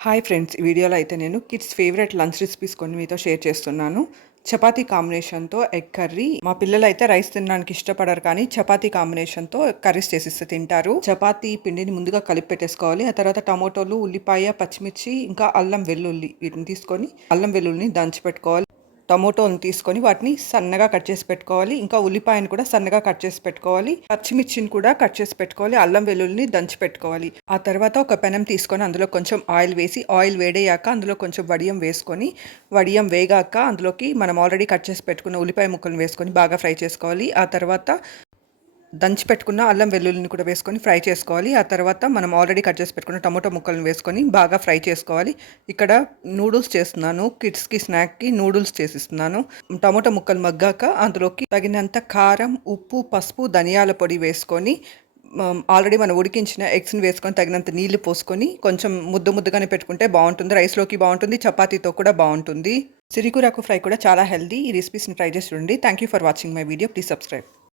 Hi friends! ఈ వీడియోలో అయితే నేను కిడ్స్ ఫేవరెట్ లంచ్ రెసిపీస్ కొన్ని మీతో షేర్ చేస్తున్నాను. చపాతీ కాంబినేషన్‌తో ఎగ్ కర్రీ. మా పిల్లలైతే రైస్ తినడానికి ఇష్టపడరు కానీ చపాతీ కాంబినేషన్‌తో కర్రీస్ చేసిస్తే తింటారు. చపాతీ పిండిని ముందుగా కలిపి పెట్టేసుకోవాలి. ఆ తర్వాత టమోటోలు, ఉల్లిపాయ, పచ్చిమిర్చి ఇంకా అల్లం వెల్లుల్లి వీటిని తీసుకొని అల్లం వెల్లుల్లిని దంచి పెట్టుకోవాలి. టమోటోని తీసుకొని వాటిని సన్నగా కట్ చేసి పెట్టుకోవాలి. ఇంకా ఉల్లిపాయను కూడా సన్నగా కట్ చేసి పెట్టుకోవాలి. పచ్చిమిర్చిని కూడా కట్ చేసి పెట్టుకోవాలి. అల్లం వెల్లుల్లిని దంచి పెట్టుకోవాలి. ఆ తర్వాత ఒక పెనం తీసుకొని అందులో కొంచెం ఆయిల్ వేసి, ఆయిల్ వేడయ్యాక అందులో కొంచెం వడియం వేసుకొని, వడియం వేగాక అందులోకి మనం ఆల్రెడీ కట్ చేసి పెట్టుకున్న ఉల్లిపాయ ముక్కలను వేసుకొని బాగా ఫ్రై చేసుకోవాలి. ఆ తర్వాత దంచి పెట్టుకున్న అల్లం వెల్లుల్లిని కూడా వేసుకొని ఫ్రై చేసుకోవాలి. ఆ తర్వాత మనం ఆల్రెడీ కట్ చేసి పెట్టుకున్న టమోటో ముక్కలను వేసుకొని బాగా ఫ్రై చేసుకోవాలి. ఇక్కడ నూడిల్స్ చేస్తున్నాను. కిడ్స్‌కి స్నాక్‌కి నూడిల్స్ చేసిస్తున్నాను. టమోటో ముక్కలు మగ్గాక అందులోకి తగినంత కారం, ఉప్పు, పసుపు, ధనియాల పొడి వేసుకొని ఆల్రెడీ మనం ఉడికించిన ఎగ్స్‌ని వేసుకొని తగినంత నీళ్లు పోసుకొని కొంచెం ముద్దగానే పెట్టుకుంటే బావుంటుంది. రైస్‌లోకి బావుంటుంది. చపాతీతో కూడా బావుంటుంది. సిరికూరాకు ఫ్రై కూడా చాలా హెల్తీ. ఈ రెసిపీస్‌ని ట్రై చేసి చూడండి. Thank you for watching my video. Please subscribe.